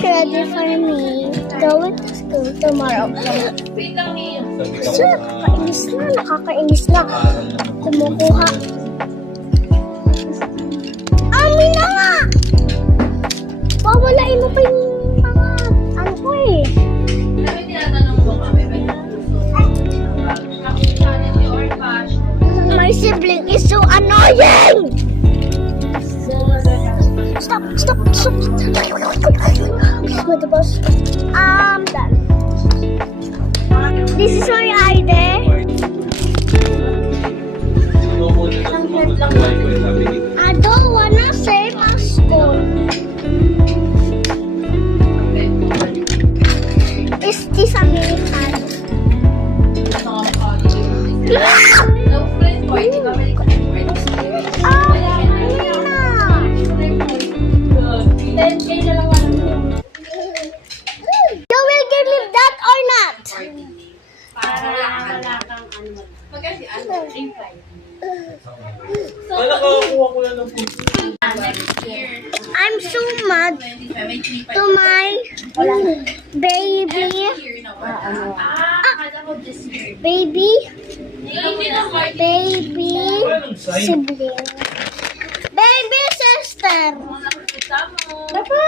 ready for me going to school tomorrow. So, nakakainis na. Kumukuha. Amin na nga! Wawalain mo pa yung mga ano ko eh. My sibling is so annoying! Stop! Done. This is my ID. I don't wanna say my school. Is this American? You will give me that or not? I'm so mad to my baby. Baby sibling. Baby sister. Papa.